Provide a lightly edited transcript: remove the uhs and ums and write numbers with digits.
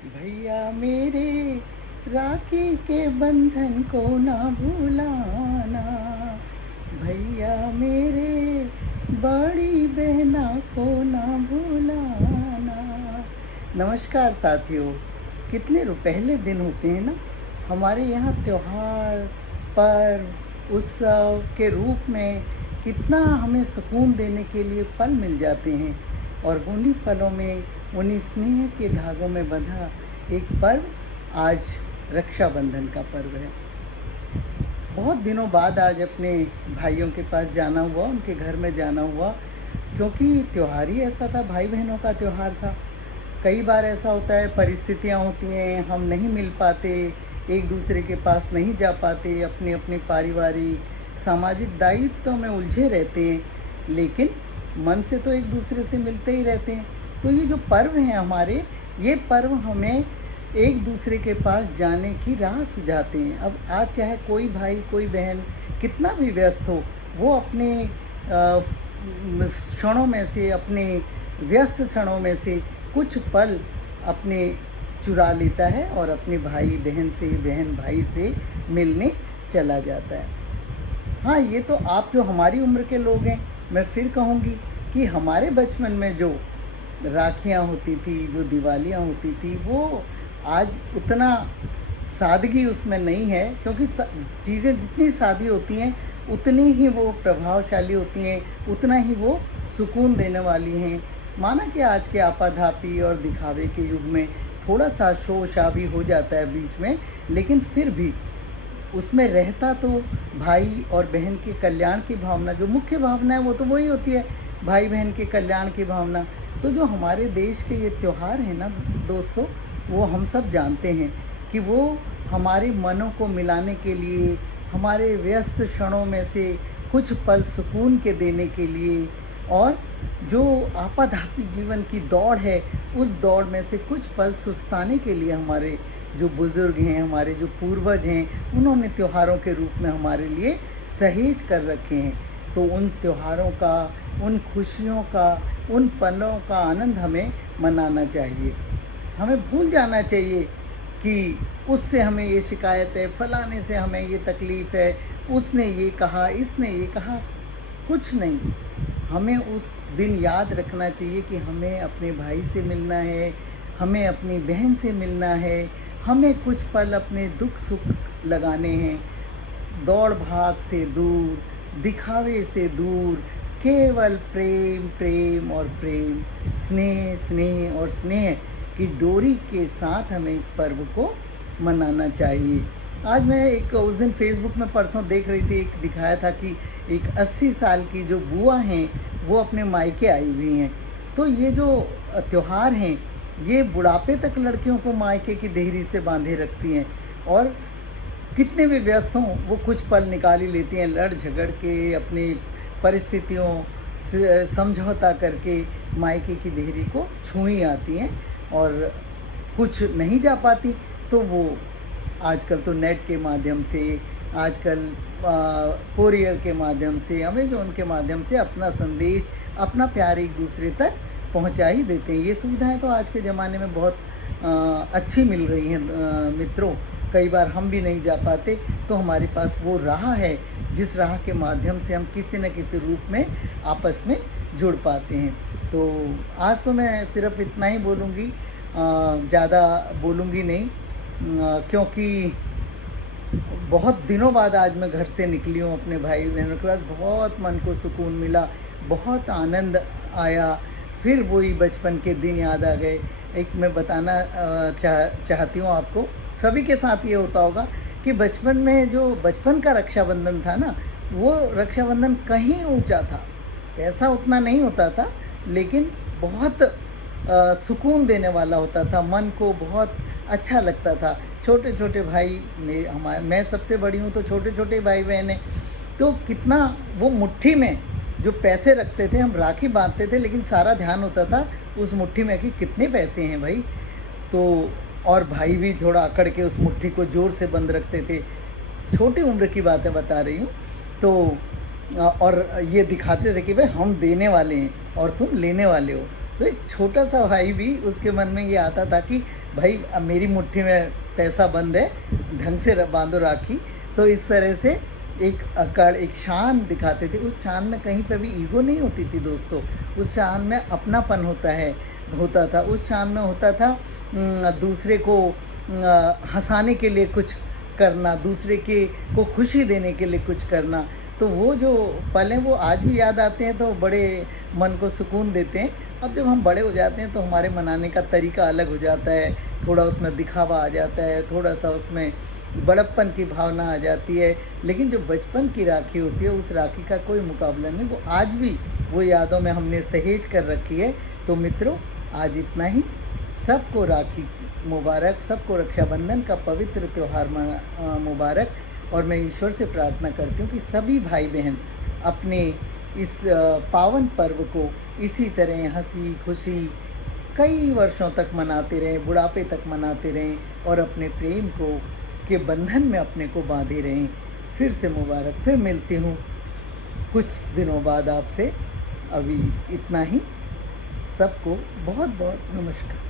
भैया मेरे राखी के बंधन को ना भूलाना, भैया मेरे बड़ी बहना को ना भूलाना। नमस्कार साथियों, कितने पहले दिन होते हैं ना हमारे यहाँ त्योहार, पर्व, उत्सव के रूप में कितना हमें सुकून देने के लिए पल मिल जाते हैं। और उन्हीं पलों में, उन्हीं स्नेह के धागों में बंधा एक पर्व आज रक्षाबंधन का पर्व है। बहुत दिनों बाद आज अपने भाइयों के पास जाना हुआ, उनके घर में जाना हुआ, क्योंकि त्यौहार ही ऐसा था, भाई बहनों का त्यौहार था। कई बार ऐसा होता है, परिस्थितियाँ होती हैं, हम नहीं मिल पाते, एक दूसरे के पास नहीं जा पाते, अपने अपने पारिवारिक सामाजिक दायित्व में उलझे रहते हैं, लेकिन मन से तो एक दूसरे से मिलते ही रहते हैं। तो ये जो पर्व हैं हमारे, ये पर्व हमें एक दूसरे के पास जाने की राह सुझाते हैं। अब आज चाहे कोई भाई कोई बहन कितना भी व्यस्त हो, वो अपने क्षणों में से, अपने व्यस्त क्षणों में से कुछ पल अपने चुरा लेता है और अपने भाई बहन से, बहन भाई से मिलने चला जाता है। हाँ, ये तो आप जो हमारी उम्र के लोग हैं, मैं फिर कहूँगी कि हमारे बचपन में जो राखियाँ होती थी, जो दिवालियाँ होती थी, वो आज उतना सादगी उसमें नहीं है, क्योंकि चीज़ें जितनी सादी होती हैं उतनी ही वो प्रभावशाली होती हैं, उतना ही वो सुकून देने वाली हैं। माना कि आज के आपाधापी और दिखावे के युग में थोड़ा सा शोर भी हो जाता है बीच में, लेकिन फिर भी उसमें रहता तो भाई और बहन के कल्याण की भावना, जो मुख्य भावना है वो तो वही होती है, भाई बहन के कल्याण की भावना। तो जो हमारे देश के ये त्यौहार हैं ना दोस्तों, वो हम सब जानते हैं कि वो हमारे मनों को मिलाने के लिए, हमारे व्यस्त क्षणों में से कुछ पल सुकून के देने के लिए, और जो आपाधापी जीवन की दौड़ है, उस दौड़ में से कुछ पल सुस्ताने के लिए हमारे जो बुज़ुर्ग हैं, हमारे जो पूर्वज हैं, उन्होंने त्योहारों के रूप में हमारे लिए सहेज कर रखे हैं। तो उन त्योहारों का, उन खुशियों का, उन पलों का आनंद हमें मनाना चाहिए। हमें भूल जाना चाहिए कि उससे हमें ये शिकायत है, फलाने से हमें ये तकलीफ़ है, उसने ये कहा, इसने ये कहा। कुछ नहीं, हमें उस दिन याद रखना चाहिए कि हमें अपने भाई से मिलना है, हमें अपनी बहन से मिलना है, हमें कुछ पल अपने दुख सुख लगाने हैं। दौड़ भाग से दूर, दिखावे से दूर, केवल प्रेम प्रेम और प्रेम, स्नेह स्नेह और स्नेह की डोरी के साथ हमें इस पर्व को मनाना चाहिए। आज मैं उस दिन फेसबुक में परसों देख रही थी, एक दिखाया था कि एक 80 साल की जो बुआ हैं, वो अपने मायके आई हुई हैं। तो ये जो त्यौहार हैं, ये बुढ़ापे तक लड़कियों को मायके की देहरी से बांधे रखती हैं, और कितने भी व्यस्त हों वो कुछ पल निकाल ही लेती हैं, लड़ झगड़ के, अपनी परिस्थितियों से समझौता करके मायके की देहरी को छू ही आती हैं। और कुछ नहीं जा पाती तो वो आजकल तो नेट के माध्यम से, आजकल कोरियर के माध्यम से, अमेज़न के माध्यम से अपना संदेश, अपना प्यार एक दूसरे तक पहुंचा ही देते हैं। ये सुविधाएं तो आज के ज़माने में बहुत अच्छी मिल रही हैं मित्रों। कई बार हम भी नहीं जा पाते, तो हमारे पास वो राह है जिस राह के माध्यम से हम किसी न किसी रूप में आपस में जुड़ पाते हैं। तो आज तो मैं सिर्फ इतना ही बोलूँगी, ज़्यादा बोलूँगी नहीं, क्योंकि बहुत दिनों बाद आज मैं घर से निकली हूँ अपने भाई बहनों के पास। बहुत मन को सुकून मिला, बहुत आनंद आया, फिर वही बचपन के दिन याद आ गए। एक मैं बताना चाहती हूँ आपको, सभी के साथ ये होता होगा कि बचपन में जो बचपन का रक्षाबंधन था ना, वो रक्षाबंधन कहीं ऊंचा था। पैसा उतना नहीं होता था, लेकिन बहुत सुकून देने वाला होता था, मन को बहुत अच्छा लगता था। छोटे छोटे भाई, मैं सबसे बड़ी हूँ, तो छोटे छोटे भाई बहन हैं, तो कितना वो मुट्ठी में जो पैसे रखते थे, हम राखी बांधते थे, लेकिन सारा ध्यान होता था उस मुट्ठी में कि कितने पैसे हैं भाई। तो और भाई भी थोड़ा अकड़ के उस मुट्ठी को ज़ोर से बंद रखते थे। छोटी उम्र की बातें बता रही हूँ। तो और ये दिखाते थे कि भाई हम देने वाले हैं और तुम लेने वाले हो। तो एक छोटा सा भाई भी उसके मन में ये आता था कि भाई अब मेरी मुट्ठी में पैसा बंद है, ढंग से बांधो राखी। तो इस तरह से एक अकड़, एक शान दिखाते थे। उस शान में कहीं पे भी ईगो नहीं होती थी दोस्तों, उस शान में अपनापन होता था। उस शान में होता था दूसरे को हंसाने के लिए कुछ करना, दूसरे के को खुशी देने के लिए कुछ करना। तो वो जो पल हैं वो आज भी याद आते हैं तो बड़े मन को सुकून देते हैं। अब जब हम बड़े हो जाते हैं तो हमारे मनाने का तरीका अलग हो जाता है, थोड़ा उसमें दिखावा आ जाता है, थोड़ा सा उसमें बड़प्पन की भावना आ जाती है। लेकिन जो बचपन की राखी होती है उस राखी का कोई मुकाबला नहीं, वो आज भी वो यादों में हमने सहेज कर रखी है। तो मित्रों, आज इतना ही। सबको राखी मुबारक, सबको रक्षाबंधन का पवित्र त्यौहार मुबारक। और मैं ईश्वर से प्रार्थना करती हूँ कि सभी भाई बहन अपने इस पावन पर्व को इसी तरह हंसी खुशी कई वर्षों तक मनाते रहें, बुढ़ापे तक मनाते रहें और अपने प्रेम को के बंधन में अपने को बांधे रहें। फिर से मुबारक, फिर मिलती हूँ कुछ दिनों बाद आपसे। अभी इतना ही। सबको बहुत बहुत नमस्कार।